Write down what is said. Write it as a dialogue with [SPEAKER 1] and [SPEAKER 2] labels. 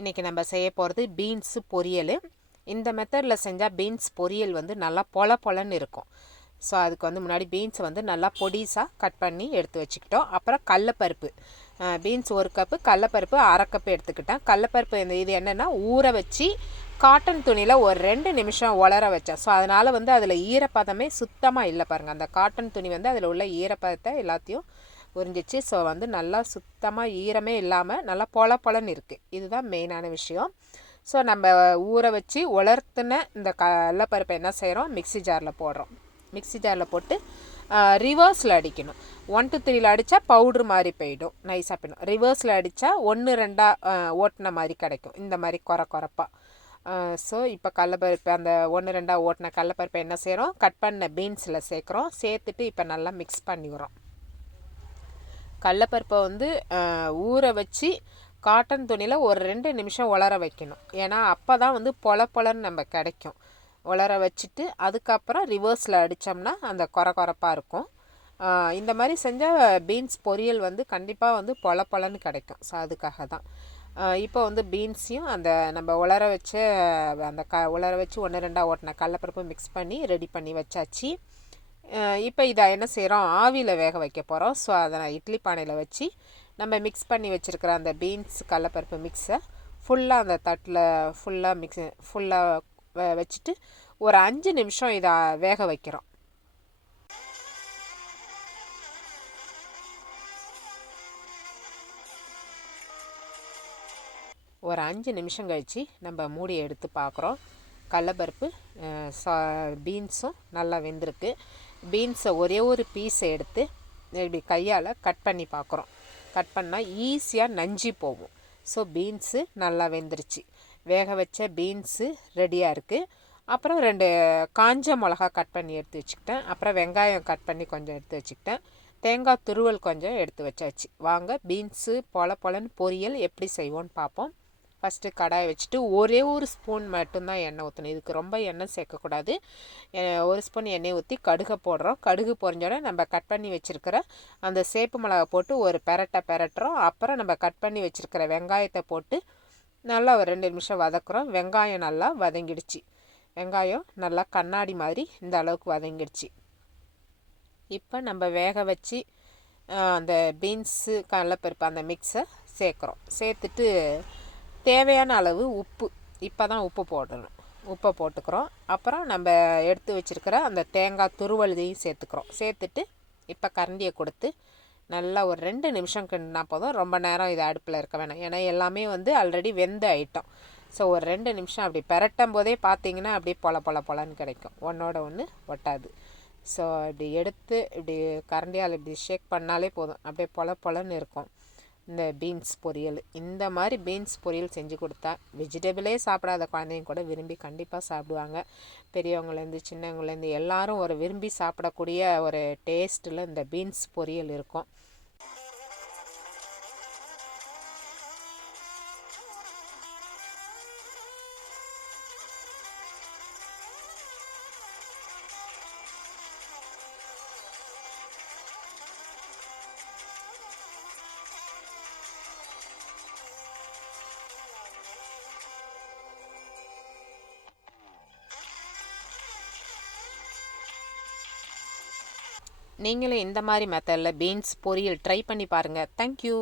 [SPEAKER 1] இன்றைக்கி நம்ம செய்ய போகிறது பீன்ஸு பொரியல். இந்த மெத்தடில் செஞ்சால் பீன்ஸ் பொரியல் வந்து நல்லா பொல பொலன்னு இருக்கும். ஸோ அதுக்கு வந்து முன்னாடி பீன்ஸை வந்து நல்லா பொடிசாக கட் பண்ணி எடுத்து வச்சுக்கிட்டோம். அப்புறம் கடலப்பருப்பு பீன்ஸ் ஒரு கப்பு கடலப்பருப்பு அரை கப்பு எடுத்துக்கிட்டேன். கடலப்பருப்பு இந்த இது என்னென்னா ஊற வச்சு காட்டன் துணியில் ஒரு ரெண்டு நிமிஷம் உலர வச்சேன். ஸோ அதனால் வந்து அதில் ஈரப்பதமே சுத்தமாக இல்லை பாருங்கள் அந்த காட்டன் துணி வந்து அதில் உள்ள ஈரப்பதத்தை எல்லாத்தையும் உறிஞ்சிச்சு. ஸோ வந்து நல்லா சுத்தமாக ஈரமே இல்லாமல் நல்லா பொல பொலன்னு இருக்குது இதுதான் மெயினான விஷயம். ஸோ நம்ம ஊற வச்சு உலர்த்தின இந்த கடலப்பருப்பை என்ன செய்கிறோம் மிக்சி ஜாரில் போடுறோம். மிக்சி ஜாரில் போட்டு ரிவர்ஸில் அடிக்கணும். ஒன் டூ த்ரீல அடித்தா பவுட்ரு மாதிரி போயிடும். நைஸாக போயிடும் ரிவர்ஸில் அடித்தா ஒன்று ரெண்டாக ஓட்டின மாதிரி கிடைக்கும். இந்த மாதிரி குறை குறப்பாக ஸோ இப்போ கடலப்பருப்பு அந்த ஒன்று ரெண்டாக ஓட்டின கடலப்பருப்பை என்ன செய்கிறோம் கட் பண்ண பீன்ஸில் சேர்க்குறோம். சேர்த்துட்டு இப்போ நல்லா மிக்ஸ் பண்ணிக்கிறோம் கடலப்பருப்பை வந்து ஊற வச்சு காட்டன் துணியில் ஒரு ரெண்டு நிமிஷம் உலர வைக்கணும். ஏன்னா அப்போ தான் வந்து பொல பொலன்னு நம்ம கிடைக்கும். உலர வச்சுட்டு அதுக்கப்புறம் ரிவர்ஸில் அடித்தோம்னா அந்த குறை குறைப்பாக இருக்கும். இந்த மாதிரி செஞ்சால் பீன்ஸ் பொரியல் வந்து கண்டிப்பாக வந்து பொல பொலன்னு கிடைக்கும். ஸோ அதுக்காக தான். இப்போ வந்து பீன்ஸையும் அந்த நம்ம உலர வச்ச அந்த க உலர வச்சு ஒன்று ரெண்டாக ஓட்டின கடலப்பருப்பு மிக்ஸ் பண்ணி ரெடி பண்ணி வச்சாச்சு. இப்போ இதை என்ன செய்கிறோம் ஆவியில் வேக வைக்க போகிறோம் ஸோ அதை நான் இட்லி பானையில் வச்சு நம்ம மிக்ஸ் பண்ணி வச்சுருக்கிற அந்த பீன்ஸ் கடலப்பருப்பு மிக்ஸை ஃபுல்லாக அந்த தட்டில் ஃபுல்லாக மிக்ஸ் ஃபுல்லாக வச்சுட்டு ஒரு அஞ்சு நிமிஷம் இதை வேக வைக்கிறோம். ஒரு அஞ்சு நிமிஷம் கழித்து நம்ம மூடியை எடுத்து பார்க்குறோம் கடலப்பருப்பு சா பீன்ஸும் நல்லா வெந்திருக்கு. பீன்ஸை ஒரே ஒரு பீஸை எடுத்து இப்படி கையால் கட் பண்ணி பார்க்குறோம் கட் பண்ணால் ஈஸியாக நஞ்சி போகும். ஸோ பீன்ஸு நல்லா வெந்துருச்சு. வேக வச்ச பீன்ஸு ரெடியாக இருக்குது அப்புறம் ரெண்டு காஞ்ச மிளகா கட் பண்ணி எடுத்து வச்சுக்கிட்டேன். அப்புறம் வெங்காயம் கட் பண்ணி கொஞ்சம் எடுத்து வச்சுக்கிட்டேன். தேங்காய் துருவல் கொஞ்சம் எடுத்து வச்சாச்சு. வாங்க பீன்ஸு பொல பொலன்னு பொரியல் எப்படி செய்வோன்னு பார்ப்போம் ஃபஸ்ட்டு கடாயை வச்சுட்டு ஒரே ஒரு ஸ்பூன் மட்டும்தான் எண்ணெய் ஊற்றணும் இதுக்கு ரொம்ப எண்ணெய் சேர்க்கக்கூடாது. ஒரு ஸ்பூன் எண்ணெய் ஊற்றி கடுகை போடுறோம். கடுகு பொறிஞ்சோடனே நம்ம கட் பண்ணி வச்சுருக்கிற அந்த சேப்பு மிளகா போட்டு ஒரு பெரட்டை பெரட்டுறோம். அப்புறம் நம்ம கட் பண்ணி வச்சுருக்கிற வெங்காயத்தை போட்டு நல்லா ஒரு ரெண்டு நிமிஷம் வதக்குறோம். வெங்காயம் நல்லா வதங்கிடுச்சு. வெங்காயம் நல்லா கண்ணாடி மாதிரி இந்த அளவுக்கு வதங்கிடுச்சு. இப்போ நம்ம வேக வச்சு அந்த பீன்ஸு கடலப்பருப்பு அந்த மிக்ஸை சேர்க்குறோம். சேர்த்துட்டு தேவையான அளவு உப்பு. இப்போ தான் உப்பு போடணும். உப்பை போட்டுக்கிறோம். அப்புறம் நம்ம எடுத்து வச்சுருக்கிற அந்த தேங்காய் துருவழுதையும் சேர்த்துக்கிறோம். சேர்த்துட்டு இப்போ கரண்டியை கொடுத்து நல்லா ஒரு ரெண்டு நிமிஷம் கிண்டினா போதும். ரொம்ப நேரம் இது அடுப்பில் இருக்க வேணாம். ஏன்னா எல்லாமே வந்து ஆல்ரெடி வெந்த ஐட்டம் ஸோ ஒரு ரெண்டு நிமிஷம் அப்படி பெரட்டும் போதே பார்த்தீங்கன்னா அப்படியே பொல பொல பொலன்னு கிடைக்கும். ஒன்றோட ஒன்று ஒட்டாது. ஸோ இப்படி எடுத்து இப்படி கரண்டியால் இப்படி ஷேக் பண்ணாலே போதும். அப்படியே பொல பொலன்னு இருக்கும். இந்த பீன்ஸ் பொரியல். இந்த மாதிரி பீன்ஸ் பொரியல் செஞ்சு கொடுத்தா வெஜிடபிளே சாப்பிடாத குழந்தைங்க கூட விரும்பி கண்டிப்பாக சாப்பிடுவாங்க. பெரியவங்கலேருந்து சின்னவங்கலேருந்து எல்லாரும் ஒரு விரும்பி சாப்பிடக்கூடிய ஒரு டேஸ்ட்டில் இந்த பீன்ஸ் பொரியல் இருக்கும். நீங்களும் இந்த மாதிரி மெத்தடில் பீன்ஸ் பொரியல் ட்ரை பண்ணி பாருங்கள் தேங்க்யூ